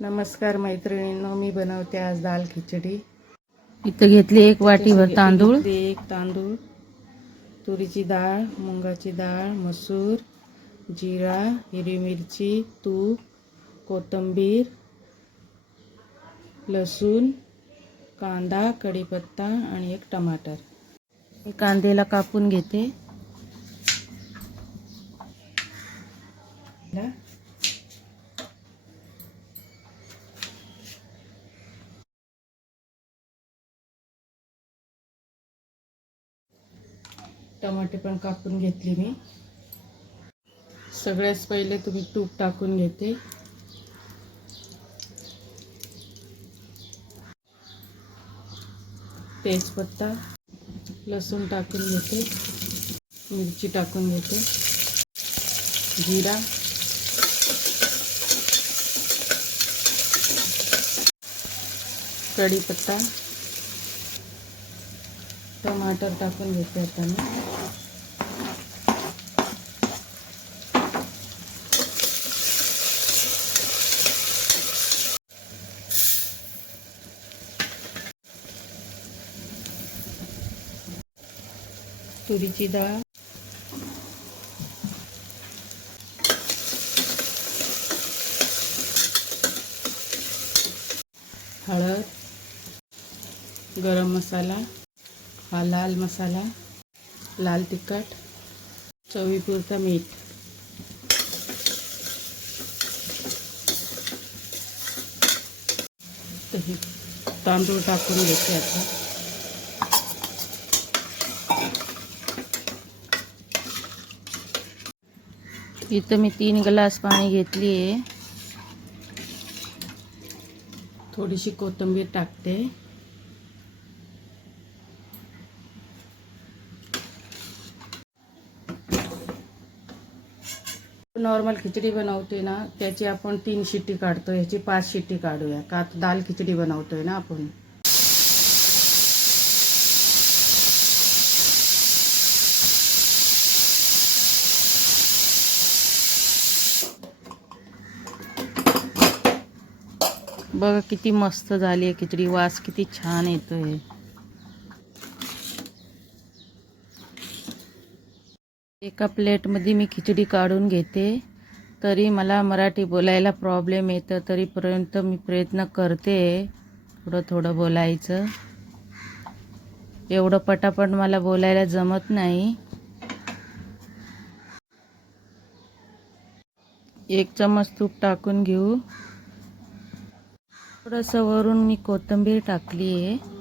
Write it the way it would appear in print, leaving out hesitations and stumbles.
नमस्कार मैत्रिणींनो, मी बनवते आज दाल खिचडी। इथं घेतली एक वाटीभर तांदूळ, एक तांदूळ, तुरीची डाळ, मुंगाची डाळ, मसूर, जिरा, हिरवी मिरची, तूप, कोथिंबीर, लसूण, कांदा, कढीपत्ता आणि एक टमाटर। मी कांद्याला कापून घेते। टमाटे पण कापून घेतली मी। सगळ्यात पहिले तुम्ही तूप टाकून घेते। तेजपत्ता, लसूण टाकून घेते, मिरची टाकून घेते, जिरा, कढीपत्ता, टमाटर टाकून घेते आता मी। तुरीची डाळ, हळद, गरम मसाला, हा लाल मसाला, लाल तिखट, चवीपुरतं मीठ। हे तांदूळ टाकून घेते आता। इथं मी 3 ग्लास पाणी घेतली आहे। थोडीशी कोथिंबीर टाकते। नॉर्मल खिचडी बनवते ना, त्याची आपण 3 शिट्टी काढतो, याची 5 शिट्टी काढूया का दाल खिचडी बनवतोय ना आपण। बघा किती मस्त झाली आहे खिचडी, वास किती छान येतोय। एका प्लेटमध्ये मी खिचडी काढून घेते। तरी मला मराठी बोलायला प्रॉब्लेम येतं, तरीपर्यंत मी प्रयत्न करते थोडं थोडं बोलायचं। एवढं पटापट मला बोलायला जमत नाही। 1 चमच तूप टाकून घेऊ। थोडंसं वरून मी कोथिंबीर टाकली आहे।